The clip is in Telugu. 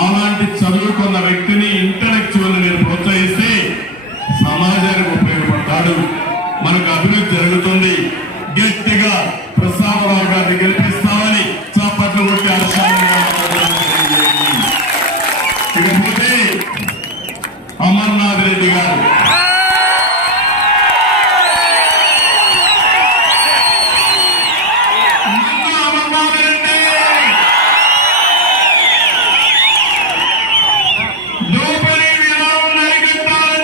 అలాంటి చదువుకున్న వ్యక్తిని ఇంటలెక్చువల్ నేను ప్రోత్సహిస్తే సమాజానికి ఉపయోగపడతాడు. మనకు అభివృద్ధి జరుగుతుంది. గట్టిగా ప్రసాదరావు గారిని గెలిపిస్తామని చప్పట్లు కొట్టి ఇకపోతే అమర్నాథ్ రెడ్డి గారు